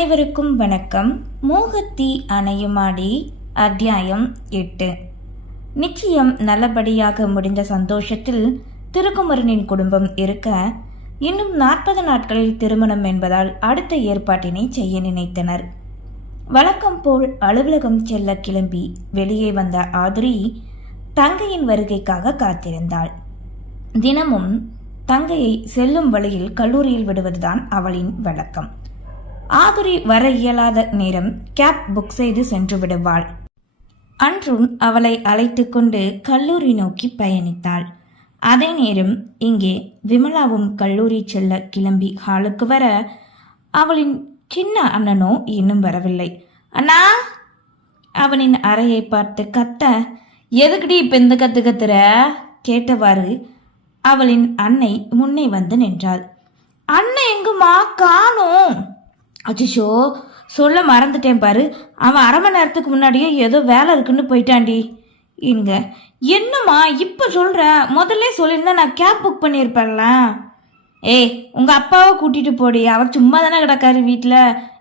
அனைவருக்கும் வணக்கம். மோகத்தி அணையுமாடி அத்தியாயம் 8. நிச்சயம் நல்லபடியாக முடிந்த சந்தோஷத்தில் திருக்குமரனின் குடும்பம் இருக்க இன்னும் 40 நாட்களில் திருமணம் என்பதால் அடுத்த ஏற்பாட்டினை செய்ய நினைத்தனர். வழக்கம் போல் அலுவலகம் செல்ல கிளம்பி வெளியே வந்த ஆதுரி தங்கையின் வருகைக்காக காத்திருந்தாள். தினமும் தங்கையை செல்லும் வழியில் கல்லூரியில் விடுவதுதான் அவளின் வழக்கம். ஆதுரி வர இயலாத நேரம் கேப் புக் செய்து சென்று விடுவாள். அன்றும் அவளை அழைத்து கொண்டு கல்லூரி நோக்கி பயணித்தாள். அதே நேரம் இங்கே விமலாவும் கல்லூரி செல்ல கிளம்பி ஹாலுக்கு வர அவளின் சின்ன அண்ணனோ இன்னும் வரவில்லை. அண்ணா! அவனின் அறையை பார்த்து கத்த, எதுக்குடி இப்ப இந்த கத்து கத்துற கேட்டவாறு அவளின் அன்னை முன்னே வந்து நின்றாள். அண்ணன் எங்குமா காணோம்? அச்சிஷோ, சொல்ல மறந்துட்டேன் பாரு. அவன் அரை மணி நேரத்துக்கு முன்னாடியே ஏதோ வேலை இருக்குன்னு போயிட்டாண்டி. இங்க என்னம்மா இப்ப சொல்ற? முதல்ல சொல்லியிருந்தா நான் கேப் புக் பண்ணியிருப்பேன்ல. ஏய், உங்க அப்பாவை கூட்டிட்டு போடி, அவர் சும்மா தானே கிடக்காரு வீட்டில்,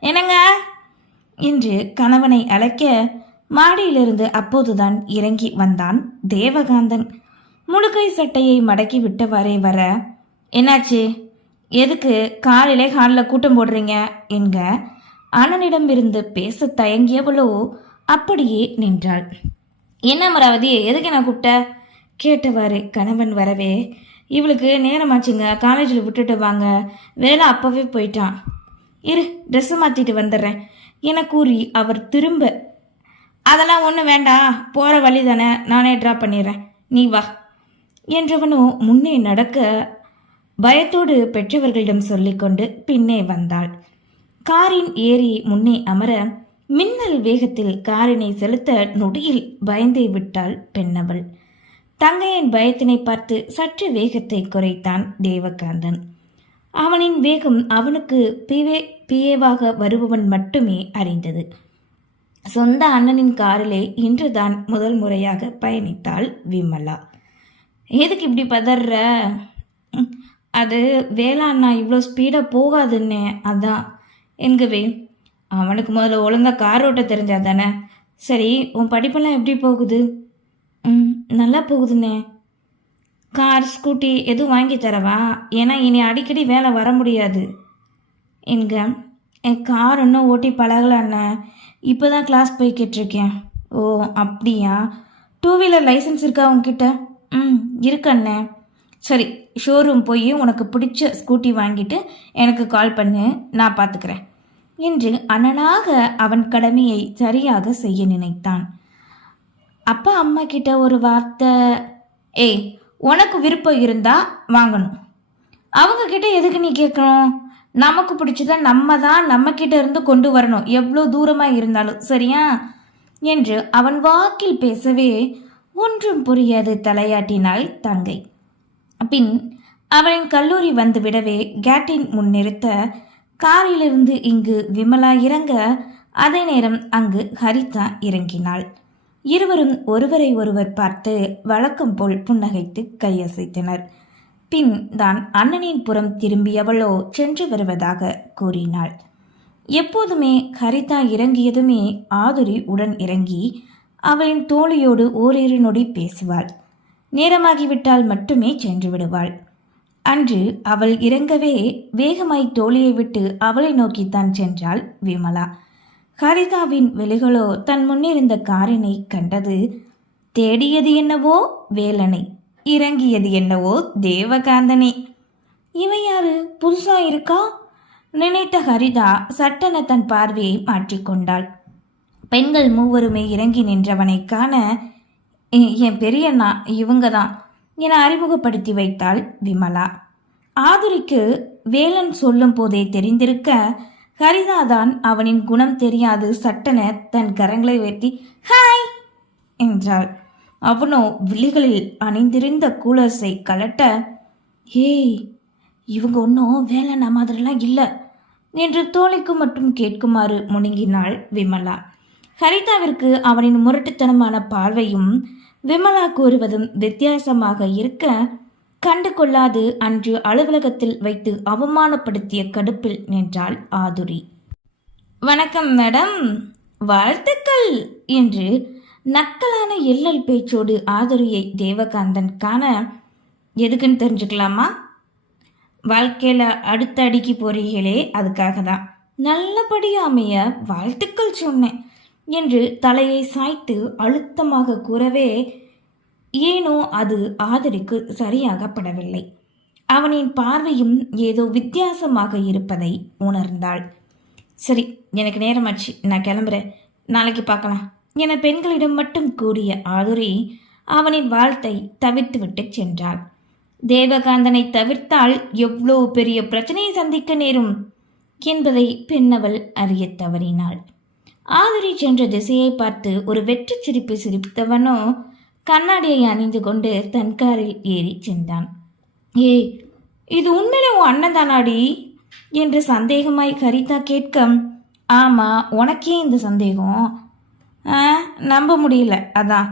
என்னங்க என்று கணவனை அழைக்க மாடியிலிருந்து அப்போதுதான் இறங்கி வந்தான் தேவகாந்தன். முழுக்கை சட்டையை மடக்கி விட்டவாறே வர, என்னாச்சு, எதுக்கு காலையிலே ஹாலில் கூட்டம் போடுறீங்க என்க அண்ணனிடமிருந்து பேச தயங்கியவளோ அப்படியே நின்றாள். என்ன அமராவதி, எதுக்கு நான் கூப்பிட்ட கேட்டவாறு கணவன் வரவே, இவளுக்கு நேரமாச்சுங்க, காலேஜில் விட்டுட்டு வாங்க, வேலை அப்பவே போயிட்டான், இரு ட்ரெஸ்ஸை மாற்றிட்டு வந்துடுறேன் என கூறி அவர் திரும்ப, அதெல்லாம் ஒன்றும் வேண்டாம், போகிற வழி தானே, நானே ட்ராப் பண்ணிடுறேன், நீ வா என்றவனோ முன்னே நடக்க பயத்தோடு பெற்றவர்களிடம் சொல்லிக்கொண்டு பின்னே வந்தாள். காரின் ஏறி முன்னே அமர மின்னல் வேகத்தில் காரினை செலுத்த நொடியில் பயந்தே விட்டாள் பெண்ணவள். தங்கையின் பயத்தினை பார்த்து சற்று வேகத்தை குறைத்தான் தேவகாந்தன். அவனின் வேகம் அவனுக்கு பிஏவாக வருபவன் மட்டுமே அறிந்தது. சொந்த அண்ணனின் காரிலே இன்றுதான் முதல் முறையாக பயணித்தாள் விமலா. எதுக்கு இப்படி பதற? அது வேளாண்ணா இவ்வளோ ஸ்பீடாக போகாதுன்னே, அதான் என்கவே. அவனுக்கு முதல்ல ஒழுங்காக கார் ஓட்ட தெரிஞ்சா தானே. சரி, உன் படிப்பெல்லாம் எப்படி போகுது? நல்லா போகுதுண்ணே. கார் ஸ்கூட்டி எதுவும் வாங்கி தரவா? ஏன்னா இனி அடிக்கடி வேலை வர முடியாது என்க. என் கார் இன்னும் ஓட்டி பழகலாண்ணே, இப்போ தான் கிளாஸ் போய்கிட்டு இருக்கேன். ஓ அப்படியா? 2 வீலர் லைசன்ஸ் இருக்கா உங்ககிட்ட? இருக்கண்ணே. சரி, ஷோரூம் போய் உனக்கு பிடிச்ச ஸ்கூட்டி வாங்கிட்டு எனக்கு கால் பண்ணு, நான் பார்த்துக்கிறேன் என்று அண்ணனாக அவன் கடமையை சரியாக செய்ய நினைத்தான். அப்பா அம்மா கிட்ட ஒரு வார்த்தை, ஏய் உனக்கு விருப்பம் இருந்தா வாங்கணும், அவங்க கிட்ட எதுக்கு நீ கேட்கணும்? நமக்கு பிடிச்சத நம்ம தான் நம்ம கிட்ட இருந்து கொண்டு வரணும், எவ்வளோ தூரமாக இருந்தாலும், சரியா என்று அவன் வாக்கில் பேசவே ஒன்றும் புரியாது தலையாட்டினாள் தங்கை. பின் அவளின் கல்லூரி வந்து விடவே கேட்டின் முன் நிறுத்த காரிலிருந்து இங்கு விமலா இறங்க அதே நேரம் அங்கு ஹரிதா இறங்கினாள். இருவரும் ஒருவரை ஒருவர் பார்த்து வழக்கம் போல் புன்னகைத்து கையசைத்தனர். பின் தான் அண்ணனின் புறம் திரும்பியவளோ சென்று வருவதாக கூறினாள். எப்போதுமே ஹரிதா இறங்கியதுமே ஆதுரி உடன் இறங்கி அவளின் தோழியோடு ஓரிரு நொடி பேசுவாள். நேரமாகிவிட்டால் மட்டுமே சென்று விடுவாள். அன்று அவள் இறங்கவே வேகமாய் தோழியை விட்டு அவளை நோக்கித்தான் சென்றாள் விமலா. ஹரிதாவின் விழிகளோ தன் முன்னிருந்த காரினை கண்டது. தேடியது என்னவோ வேலனை, இறங்கியது என்னவோ தேவகாந்தனே. இவன் யாரு, புதுசா இருக்கா நினைத்த ஹரிதா சட்டென தன் பார்வையை மாற்றிக்கொண்டாள். பெண்கள் மூவருமே இறங்கி நின்றவனை காண, என் பெரியண்ணா இவங்க தான் என அறிமுகப்படுத்தி வைத்தாள் விமலா. ஆதுரிக்கு வேலன் சொல்லும் போதே தெரிந்திருக்க ஹரிதாதான் அவனின் குணம் தெரியாது சட்டென தன் கரங்களை உயர்த்தி ஹாய் என்றாள். அவனோ விழிகளில் அணிந்திருந்த கூலர்ஸை கலட்ட, ஏய் இவங்க ஒன்றும் வேலண்ணா மாதிரிலாம் இல்லை என்று தோழிக்கு மட்டும் கேட்குமாறு முணுங்கினாள் விமலா. ஹரிதாவிற்கு அவனின் முரட்டுத்தனமான பார்வையும் விமலா கூறுவதும் வித்தியாசமாக இருக்க கண்டு கொள்ளாது அன்று அலுவலகத்தில் வைத்து அவமானப்படுத்திய கடுப்பில் நின்றாள் ஆதுரி. வணக்கம் மேடம், வாழ்த்துக்கள் என்று நக்கலான எள்ளல் பேச்சோடு ஆதுரியை தேவகாந்தன் காண, எதுக்குன்னு தெரிஞ்சுக்கலாமா? வாழ்க்கையில் அடுத்த அடிக்கு போறீங்களே, அதுக்காக தான். நல்லபடியாக அமைய வாழ்த்துக்கள் சொன்னேன் என்று தலையை சாய்த்து அழுத்தமாக கூறவே, ஏனோ அது ஆதரிக்கு சரியாகப்படவில்லை. அவனின் பார்வையும் ஏதோ வித்தியாசமாக இருப்பதை உணர்ந்தாள். சரி, எனக்கு நேரமாச்சு, நான் கிளம்புறேன், நாளைக்கு பார்க்கலாம் என பெண்களிடம் மட்டும் கூறிய ஆதுரி அவனின் வாழ்த்தை தவிர்த்துவிட்டு சென்றாள். தேவகாந்தனை தவிர்த்தால் எவ்வளோ பெரிய பிரச்சனையை சந்திக்க நேரும் என்பதை பெண்ணவள் அறிய தவறினாள். ஆதுரி சென்ற திசையை பார்த்து ஒரு வெற்றி சிரிப்பு சிரித்தவனோ கண்ணாடியை அணிந்து கொண்டு தன் காரில் ஏறி சென்றான். ஏய், இது உண்மையிலே உன் அண்ணன் தானாடி என்று சந்தேகமாய் கரிதா கேட்க, ஆமா, உனக்கே இந்த சந்தேகம்? நம்ப முடியல, அதான்.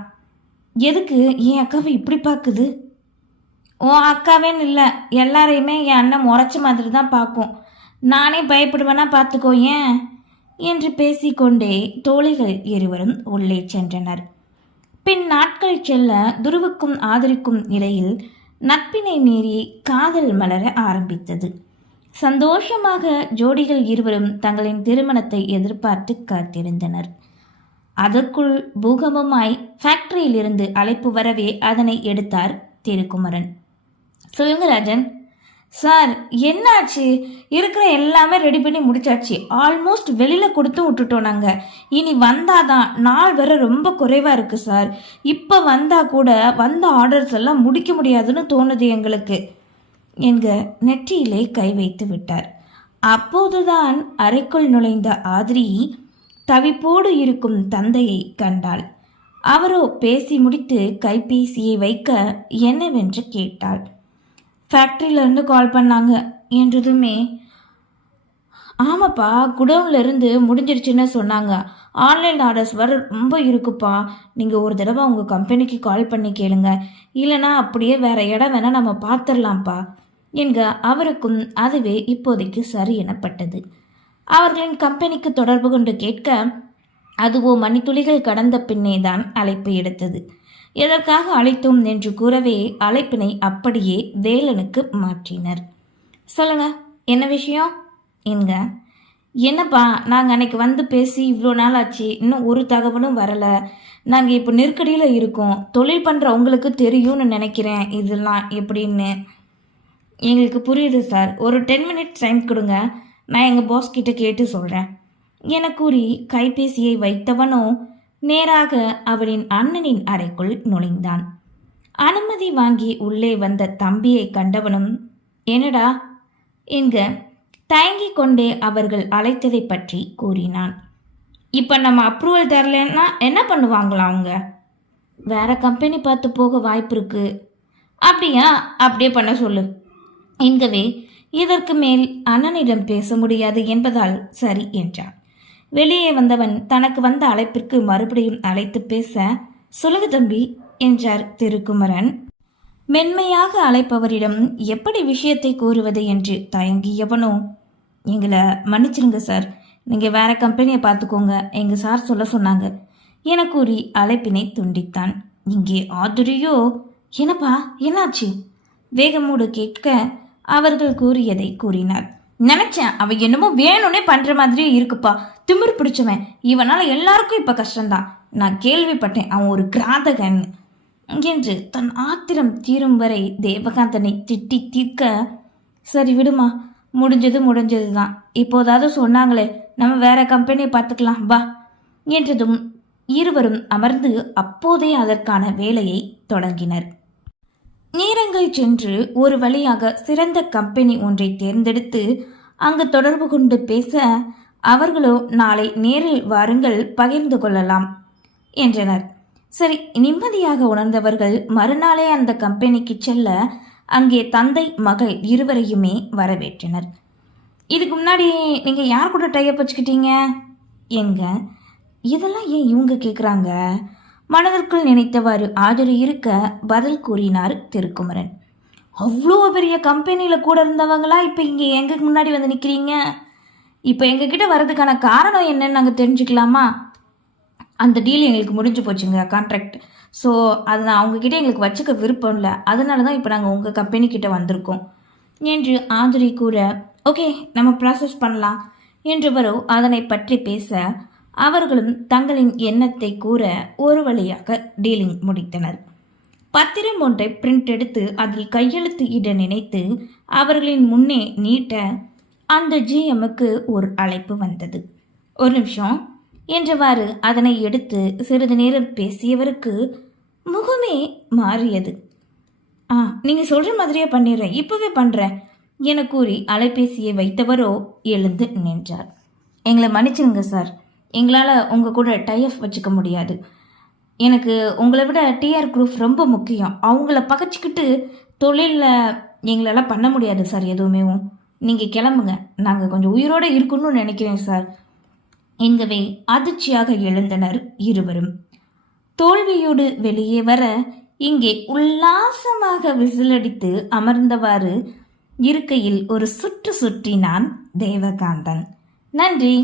எதுக்கு என் அக்காவை இப்படி பார்க்குது? உன் அக்காவேன்னு இல்லை, எல்லாரையுமே என் அண்ணன் முறைச்ச மாதிரி தான் பார்க்கும். நானே பயப்படுவேனா பார்த்துக்கோ ஏன் என்று பேசிக்கொண்டே தோழிகள் இருவரும் உள்ளே சென்றனர். பின் நாட்கள் செல்ல துருவுக்கும் ஆதரிக்கும் இடையில் நட்பினை மீறி காதல் மலர ஆரம்பித்தது. சந்தோஷமாக ஜோடிகள் இருவரும் தங்களின் திருமணத்தை எதிர்பார்த்து காத்திருந்தனர். அதற்குள் பூகம்பமாய் ஃபேக்டரியிலிருந்து அழைப்பு வரவே அதனை எடுத்தார் திருக்குமரன். சொல்லுங்க ராஜன். சார், என்னாச்சு? இருக்கிற எல்லாமே ரெடி பண்ணி முடிச்சாச்சு. ஆல்மோஸ்ட் வெளியில் கொடுத்து விட்டுட்டோம் நாங்கள். இனி வந்தாதான், நாள் வேற ரொம்ப குறைவாக இருக்குது சார். இப்போ வந்தால் கூட வந்த ஆர்டர்ஸ் எல்லாம் முடிக்க முடியாதுன்னு தோணுது எங்களுக்கு என்க நெற்றியிலே கை வைத்து விட்டார். அப்போதுதான் அறைக்குள் நுழைந்த ஆதிரி தவிப்போடு இருக்கும் தந்தையை கண்டாள். அவரோ பேசி முடித்து கைபேசியை வைக்க என்னவென்று கேட்டாள். ஃபேக்ட்ரியிலேருந்து கால் பண்ணாங்க என்றதுமே, ஆமாப்பா, குடவுன்லேருந்து முடிஞ்சிருச்சுன்னு சொன்னாங்க. ஆன்லைன் ஆர்டர்ஸ் வர ரொம்ப இருக்குப்பா. நீங்கள் ஒரு தடவை உங்கள் கம்பெனிக்கு கால் பண்ணி கேளுங்க, இல்லைனா அப்படியே வேறு இடம் வேணால் நம்ம பார்த்துடலாம்ப்பா என்க அவருக்கும் அதுவே இப்போதைக்கு சரி எனப்பட்டது. அவர்களின் கம்பெனிக்கு தொடர்பு கொண்டு கேட்க, அதுவோ மணித்துளிகள் கடந்த பின்னே தான் அழைப்பு எடுத்தது. எதற்காக அழைத்தோம் என்று கூறவே அழைப்பினை அப்படியே வேலனுக்கு மாற்றினர். சொல்லுங்க, என்ன விஷயம் என்க. என்னப்பா, நாங்கள் அன்னைக்கு வந்து பேசி இவ்வளோ நாள் ஆச்சு, இன்னும் ஒரு தகவலும் வரலை. நாங்கள் இப்போ நெருக்கடியில் இருக்கோம். தொழில் பண்ணுற உங்களுக்கு தெரியும்னு நினைக்கிறேன் இதெல்லாம் எப்படின்னு. எங்களுக்கு புரியுது சார், ஒரு 10 மினிட்ஸ் டைம் கொடுங்க, நான் எங்கள் பாஸ் கிட்ட கேட்டு சொல்கிறேன் என கூறி கைபேசியை வைத்தவனோ நேராக அவனின் அண்ணனின் அறைக்குள் நுழைந்தான். அனுமதி வாங்கி உள்ளே வந்த தம்பியை கண்டவனும், என்னடா என்க தயங்கிக் கொண்டே அவர்கள் அழைத்ததை பற்றி கூறினான். இப்போ நம்ம அப்ரூவல் தரலன்னா என்ன பண்ணுவாங்களா அவங்க? வேற கம்பெனி பார்த்து போக வாய்ப்பு இருக்கு. அப்படியா? அப்படியே பண்ண சொல்லு என்கவே இதற்கு மேல் அண்ணனிடம் பேச முடியாது என்பதால் சரி என்றான். வெளியே வந்தவன் தனக்கு வந்த அழைப்பிற்கு மறுபடியும் அழைத்து பேச, சொல்லுங்க தம்பி என்றார் திருக்குமரன். மென்மையாக அழைப்பவரிடம் எப்படி விஷயத்தை கூறுவது என்று தயங்கியவனோ, எங்களை மன்னிச்சிருங்க சார், நீங்கள் வேற கம்பெனியை பார்த்துக்கோங்க, எங்கள் சார் சொல்ல சொன்னாங்க என கூறி அழைப்பினை துண்டித்தான். இங்கே ஆதுரியோ, என்னப்பா என்னாச்சு வேகமோடு கேட்க அவர்கள் கூறியதை கூறினார். நினைச்சேன், அவ என்னமோ வேணும்னே பண்ற மாதிரியே இருக்குப்பா, திமிரு பிடிச்சவன், இவனால எல்லாருக்கும் இப்ப கஷ்டம்தான். நான் கேள்விப்பட்டேன் அவன் ஒரு கிராதகன் என்று தன் ஆத்திரம் தீரும் வரை தேவகாந்தனை திட்டி தீர்க்க, சரி விடுமா, முடிஞ்சது தான், இப்போதாவது சொன்னாங்களே, நம்ம வேற கம்பெனியை பார்த்துக்கலாம் வா என்றதும் இருவரும் அமர்ந்து அப்போதே அதற்கான வேலையை தொடங்கினர். நேரங்கள் சென்று ஒரு வழியாக சிறந்த கம்பெனி ஒன்றை தேர்ந்தெடுத்து அங்கு தொடர்பு கொண்டு பேச, அவர்களோ நாளை நேரில் வாருங்கள், பகிர்ந்து கொள்ளலாம் என்றனர். சரி, நிம்மதியாக உணர்ந்தவர்கள் மறுநாளே அந்த கம்பெனிக்கு செல்ல அங்கே தந்தை மகள் இருவரையுமே வரவேற்றனர். இதுக்கு முன்னாடி நீங்கள் யார் கூட டைப் வச்சுக்கிட்டீங்க என்க. இதெல்லாம் ஏன் இவங்க கேட்குறாங்க? மனதிற்குள் நினைத்தவாறு ஆதரி இருக்க பதில் கூறினார் திருக்குமரன். அவ்வளோ பெரிய கம்பெனியில் கூட இருந்தவங்களா இப்போ இங்கே எங்களுக்கு முன்னாடி வந்து நிற்கிறீங்க இப்போ எங்ககிட்ட வர்றதுக்கான காரணம் என்னன்னு நாங்கள் தெரிஞ்சுக்கலாமா? அந்த டீல் எங்களுக்கு முடிஞ்சு போச்சுங்க, கான்ட்ராக்ட். ஸோ அதை நான் அவங்கக்கிட்ட எங்களுக்கு வச்சுக்க விருப்பம் இல்லை. அதனால தான் இப்போ நாங்கள் உங்கள் கம்பெனிக்கிட்ட வந்திருக்கோம் என்று ஆதிரி கூற, ஓகே நம்ம ப்ராசஸ் பண்ணலாம் என்றவரோ அதனை பற்றி பேச அவர்களும் தங்களின் எண்ணத்தை கூற ஒரு வழியாக டீலிங் முடித்தனர். பத்திரம் ஒன்றை பிரிண்ட் எடுத்து அதில் கையெழுத்து இட நினைத்து அவர்களின் முன்னே நீட்ட அந்த ஜிஎம்முக்கு ஒரு அழைப்பு வந்தது. ஒரு நிமிஷம் என்றவாறு அதனை எடுத்து சிறிது நேரம் பேசியவருக்கு முகமே மாறியது. நீங்கள் சொல்கிற மாதிரியே பண்ணிடுறேன், இப்போவே பண்ணுறேன் என கூறி அலைபேசியை வைத்தவரோ எழுந்து நின்றார். எங்களை மன்னிச்சிருங்க சார், எங்களால் உங்கள் கூட டைஅப் வச்சுக்க முடியாது. எனக்கு உங்களை விட டிஆர் குரூப் ரொம்ப முக்கியம். அவங்கள பகச்சிக்கிட்டு தொழிலில் எங்களால் பண்ண முடியாது சார் எதுவுமே. நீங்கள் கிளம்புங்க, நாங்கள் கொஞ்சம் உயிரோடு இருக்கணும்னு நினைக்கிறேன் சார் என்கவே அதிர்ச்சியாக எழுந்தனர் இருவரும். தோல்வியோடு வெளியே வர இங்கே உல்லாசமாக விசிலடித்து அமர்ந்தவாறு இருக்கையில் ஒரு சுற்று சுற்றினான் தேவகாந்தன். நன்றி.